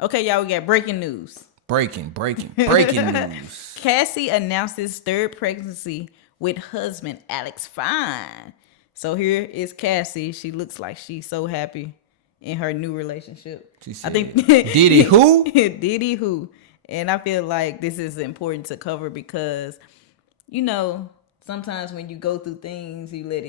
Okay, y'all, we got breaking news. Breaking news. Cassie announces third pregnancy with husband Alex Fine. So here is Cassie. She looks like she's so happy in her new relationship. She I think said, Diddy who? Diddy who. And I feel like this is important to cover because, you know, sometimes when you go through things, you let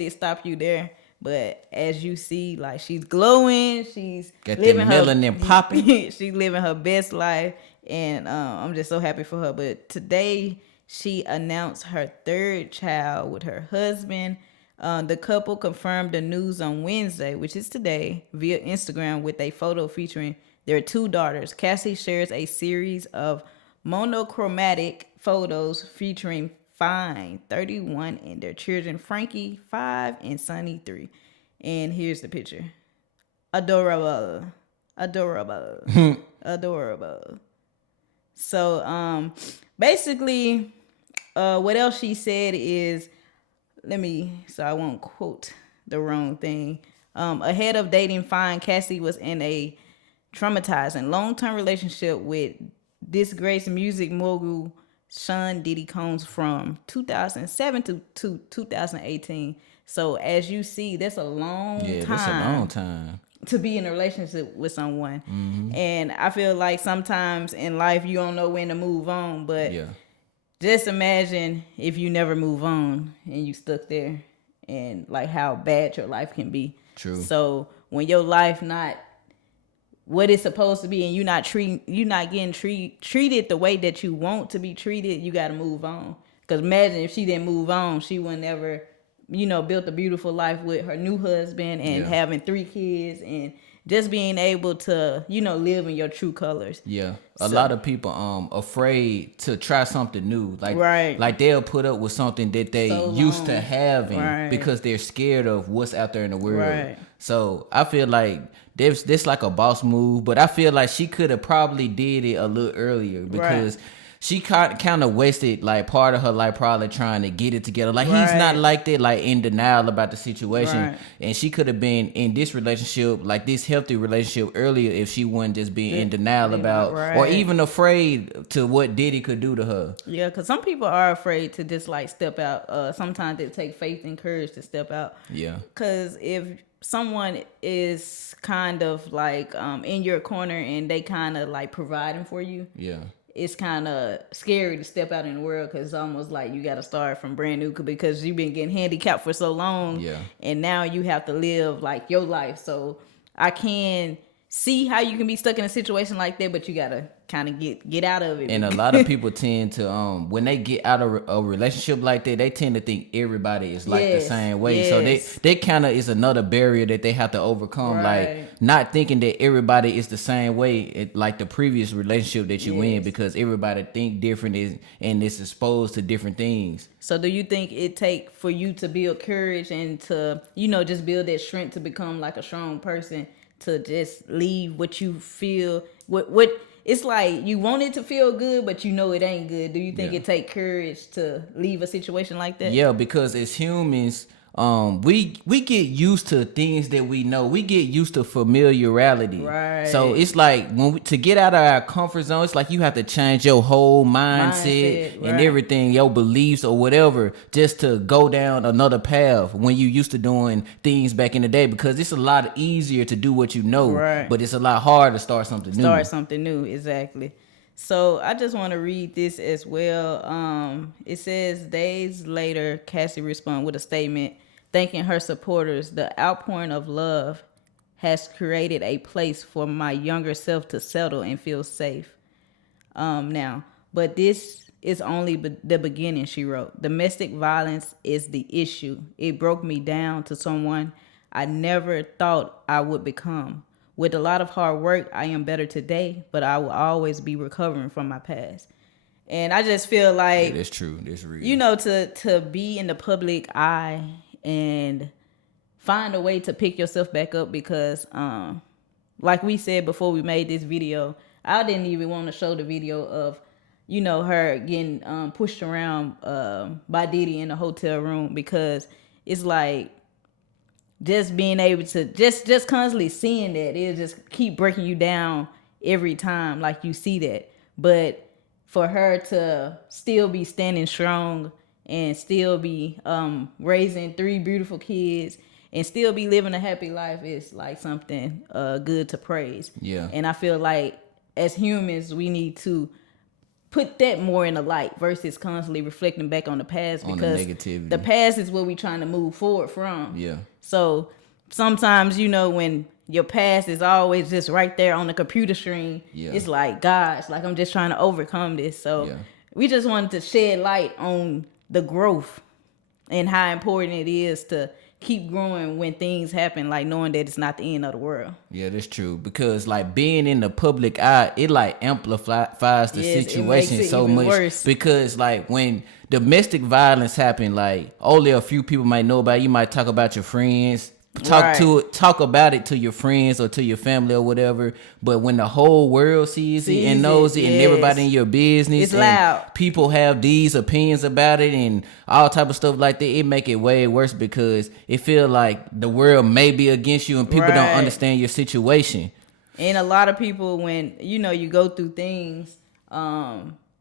it stop you there. But as you see, like she's glowing, she's Got that living her melanin popping. she's living her best life, and I'm just so happy for her. But today she announced her third child with her husband. The couple confirmed the news on Wednesday, which is today, via Instagram with a photo featuring their two daughters. Cassie shares a series of monochromatic photos featuring Fine, 31, and their children, Frankie, 5, and Sonny, 3. And here's the picture. Adorable. Adorable. Adorable. So, basically, what else she said is, so I won't quote the wrong thing. Ahead of dating Fine, Cassie was in a traumatizing long-term relationship with disgraced music mogul Sean Diddy Combs from 2007 to 2018. So as you see, that's a long Yeah, time that's a long time. to be in a relationship with someone. And I feel like sometimes in life you don't know when to move on, but Yeah. just imagine if you never move on and you stuck there, and like how bad your life can be. True. So when your life not what it's supposed to be, and you're not getting treated the way that you want to be treated, you got to move on. Because imagine if she didn't move on, she would never, built a beautiful life with her new husband and Yeah. having 3 kids and just being able to, live in your true colors. Yeah, a So, lot of people afraid to try something new. Right. Like they'll put up with something that they So used to long. having Right. because they're scared of what's out there in the world. Right. So I feel like this like a boss move, but I feel like she could have probably did it a little earlier because she kind of wasted like part of her life probably trying to get it together. Like he's not Right. like that, like in denial about the situation. Right. And she could have been in this relationship, like this healthy relationship earlier if she wasn't just being in denial about or Right. even afraid to what Diddy could do to her. Yeah, because some people are afraid to just like step out. Sometimes it takes faith and courage to step out. Yeah. Because if someone is kind of like in your corner and they kind of like providing for you, Yeah. it's kind of scary to step out in the world because it's almost like you got to start from brand new because you've been getting handicapped for so long. Yeah. And now you have to live like your life. So I can see how you can be stuck in a situation like that, but you got to kind of get out of it. And a lot of people tend to when they get out of a relationship like that, they tend to think everybody is like the same way. So they kind of is another barrier that they have to overcome. Like not thinking that everybody is the same way, like the previous relationship that you in, because everybody think different and is exposed to different things. So do you think it take for you to build courage and to, just build that strength to become like a strong person, to just leave what you feel, what it's like you want it to feel good, but it ain't good? Do you think it take courage to leave a situation like that? Yeah, because as humans, we get used to things that we know. We get used to familiarity. Right. So it's like to get out of our comfort zone, it's like you have to change your whole mindset and right. everything, your beliefs or whatever, just to go down another path when you used to doing things back in the day. Because it's a lot easier to do what you know, Right. but it's a lot harder to start something new. Start something new, exactly. So I just want to read this as well. It says, days later, Cassie responded with a statement thanking her supporters. The outpouring of love has created a place for my younger self to settle and feel safe. Now, but this is only the beginning, she wrote. Domestic violence is the issue. It broke me down to someone I never thought I would become. With a lot of hard work, I am better today, but I will always be recovering from my past. And I just feel like, that's true. That's real. to be in the public eye and find a way to pick yourself back up, because like we said before we made this video, I didn't even want to show the video of her getting pushed around by Diddy in a hotel room, because it's like just being able to just constantly seeing that, it'll just keep breaking you down every time like you see that. But for her to still be standing strong and still be raising three beautiful kids and still be living a happy life is like something good to praise. Yeah. And I feel like as humans we need to put that more in the light versus constantly reflecting back on the past, On the because negativity. the past is what we're trying to move forward from. Yeah. So sometimes, when your past is always just right there on the computer screen, Yeah. it's like, gosh, like I'm just trying to overcome this. So Yeah. we just wanted to shed light on the growth and how important it is to keep growing when things happen, like knowing that it's not the end of the world. Yeah, that's true. Because like being in the public eye, it like amplifies the Yes, it makes situation it so even much. worse. Because like when domestic violence happen, like only a few people might know about it. You might talk about your friends, talk about it to your friends or to your family or whatever. But when the whole world sees it and knows it, and everybody in your business, it's and loud. people have these opinions about it and all type of stuff like that, it make it way worse because it feel like the world may be against you and people don't understand your situation. And a lot of people, when you go through things,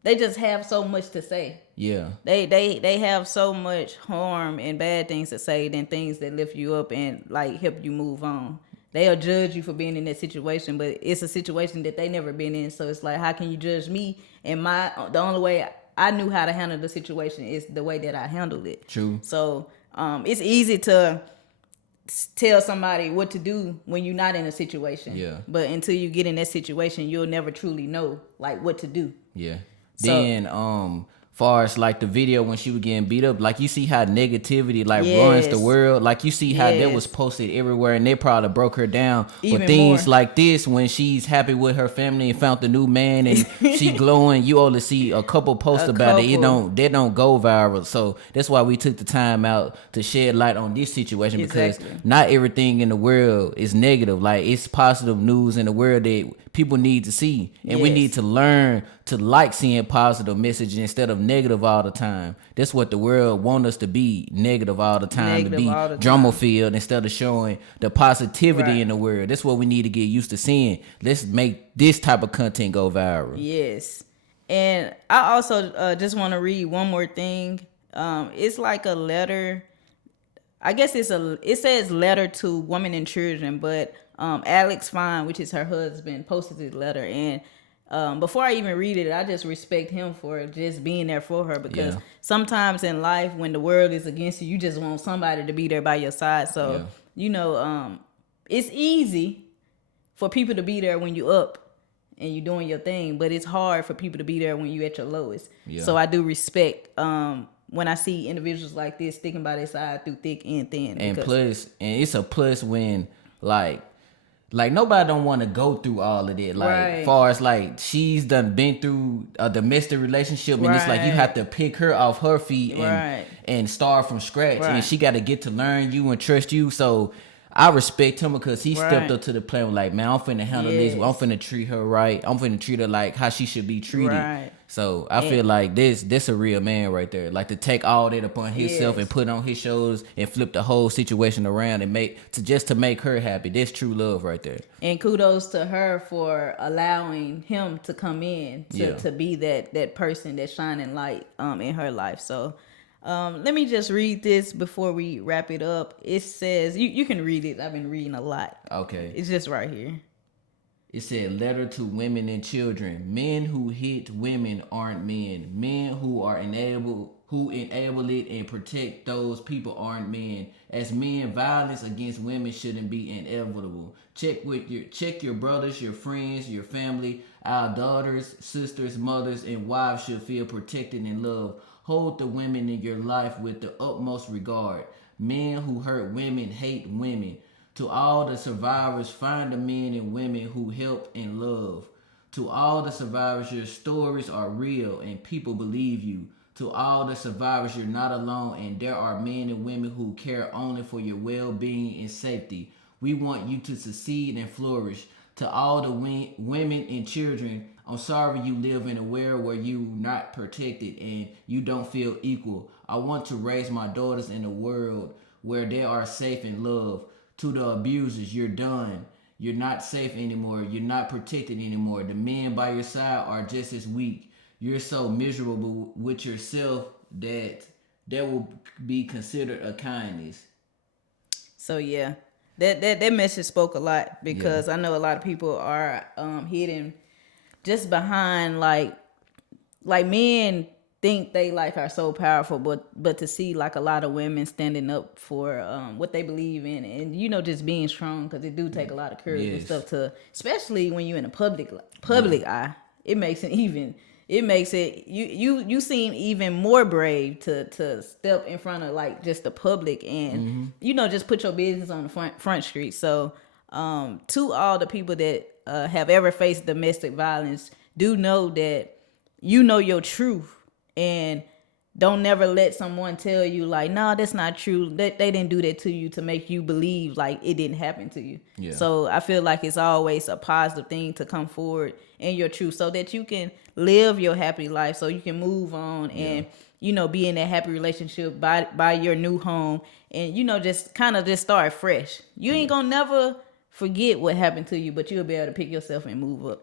they just have so much to say. Yeah. They have so much harm and bad things to say than things that lift you up and like help you move on. They'll judge you for being in that situation, but it's a situation that they never been in. So it's like, how can you judge me? And the only way I knew how to handle the situation is the way that I handled it. True. So it's easy to tell somebody what to do when you're not in a situation. Yeah. But until you get in that situation, you'll never truly know like what to do. Yeah. So, then far as like the video when she was getting beat up, like you see how negativity like runs the world. Like you see how that was posted everywhere, and they probably broke her down even for things more. like this. When she's happy with her family and found the new man and she glowing, you only see a couple posts about it. They don't go viral. So that's why we took the time out to shed light on this situation, because not everything in the world is negative. Like it's positive news in the world that people need to see, and we need to learn to like seeing positive messages instead of negative all the time. That's what the world want us to be, negative all the time, to be drama filled instead of showing the positivity in the world. That's what we need to get used to seeing. Let's make this type of content go viral. Yes. And I also just want to read one more thing. It's like a letter. I guess it says letter to women and children, but Alex Fine, which is her husband, posted this letter. And before I even read it, I just respect him for just being there for her, because sometimes in life when the world is against you, you just want somebody to be there by your side. So, it's easy for people to be there when you up and you doing your thing, but it's hard for people to be there when you at your lowest. So I do respect when I see individuals like this sticking by their side through thick and thin. And it's a plus when like nobody don't want to go through all of that. Like far as like she's been through a domestic relationship, and it's like you have to pick her off her feet and start from scratch, and she got to get to learn you and trust you. So I respect him because he stepped up to the plate, like, man, I'm finna handle this. I'm finna treat her right. I'm finna treat her like how she should be treated. So I feel like this a real man right there. Like to take all that upon himself and put on his shoulders and flip the whole situation around and to make her happy. That's true love right there. And kudos to her for allowing him to come in to be that person that's shining light in her life. So let me just read this before we wrap it up. It says, you can read it. I've been reading a lot. Okay. It's just right here. It said, letter to women and children. Men who hit women aren't men. Men who enable it and protect those people aren't men. As men, violence against women shouldn't be inevitable. Check your brothers, your friends, your family. Our daughters, sisters, mothers, and wives should feel protected and loved. Hold the women in your life with the utmost regard. Men who hurt women hate women. To all the survivors, find the men and women who help and love. To all the survivors, your stories are real and people believe you. To all the survivors, you're not alone, and there are men and women who care only for your well-being and safety. We want you to succeed and flourish. To all the women and children, I'm sorry you live in a world where you're not protected and you don't feel equal. I want to raise my daughters in a world where they are safe in love. To the abusers, you're done. You're not safe anymore. You're not protected anymore. The men by your side are just as weak. You're so miserable with yourself that will be considered a kindness. So yeah, that message spoke a lot because I know a lot of people are hidden just behind like men think they like are so powerful, but to see like a lot of women standing up for what they believe in, and just being strong, because it do take a lot of courage and stuff, to especially when you're in a public eye. It makes it you seem even more brave to step in front of like just the public, and just put your business on the front street. So to all the people that have ever faced domestic violence, do know that you know your truth, and don't never let someone tell you like, no, that's not true. They didn't do that to you to make you believe like it didn't happen to you. Yeah. So I feel like it's always a positive thing to come forward in your truth, so that you can live your happy life, so you can move on and be in that happy relationship, by your new home, and just kind of just start fresh. You ain't gonna never forget what happened to you, but you'll be able to pick yourself and move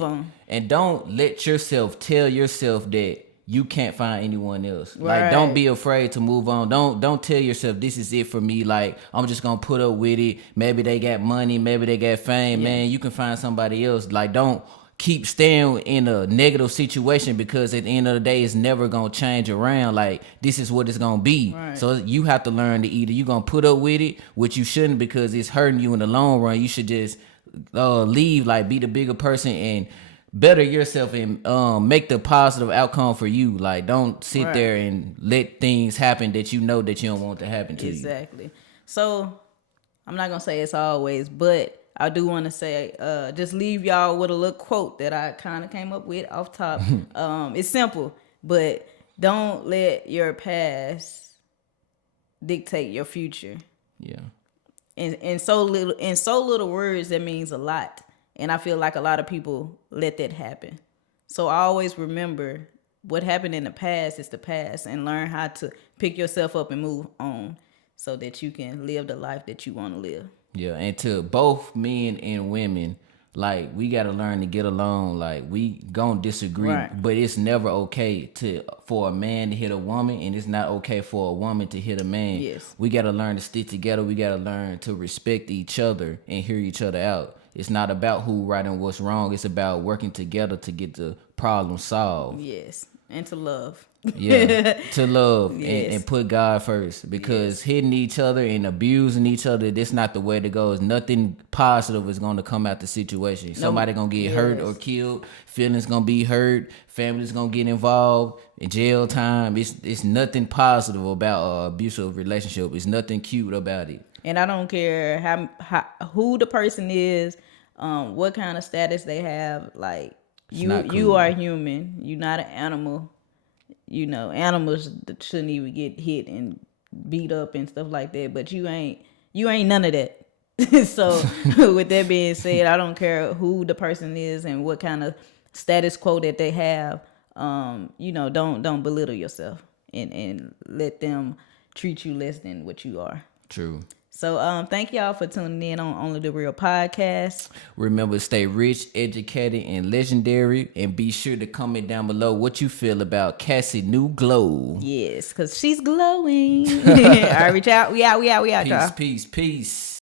on. And don't let yourself tell yourself that you can't find anyone else. Right. Like, don't be afraid to move on. Don't tell yourself this is it for me. Like, I'm just gonna put up with it. Maybe they got money, maybe they got fame. Man, you can find somebody else. Like, don't keep staying in a negative situation, because at the end of the day, it's never gonna change around. Like, this is what it's gonna be. Right. So you have to learn to either you gonna put up with it, which you shouldn't, because it's hurting you in the long run. You should just leave, like, be the bigger person and better yourself, and make the positive outcome for you. Like, don't sit there and let things happen that you know that you don't want to happen to you. Exactly. So I'm not gonna say it's always, but I do want to say, just leave y'all with a little quote that I kind of came up with off top. It's simple, but don't let your past dictate your future. Yeah. In so little words, that means a lot. And I feel like a lot of people let that happen. So I always remember what happened in the past is the past, and learn how to pick yourself up and move on, so that you can live the life that you want to live. Yeah, and to both men and women, like, we got to learn to get along. Like, we gonna disagree, but it's never okay for a man to hit a woman, and it's not okay for a woman to hit a man. Yes. We got to learn to stick together. We got to learn to respect each other and hear each other out. It's not about who right and what's wrong. It's about working together to get the problem solved. Yes, and to love. Yeah, to love and put God first, because hitting each other and abusing each other, that's not the way to go. It's nothing positive is going to come out the situation. Somebody going to get hurt or killed. Feelings going to be hurt. Families going to get involved. In jail time. It's nothing positive about an abusive relationship. It's nothing cute about it. And I don't care how who the person is, what kind of status they have. Like, you are human. You're not an animal. Animals shouldn't even get hit and beat up and stuff like that. But you ain't none of that. So with that being said, I don't care who the person is and what kind of status quo that they have. Don't belittle yourself and let them treat you less than what you are. True. So thank y'all for tuning in on Only the Real Podcast. Remember, stay rich, educated, and legendary. And be sure to comment down below what you feel about Cassie new glow. Yes, because she's glowing. All right, reach out. We out, y'all. Peace.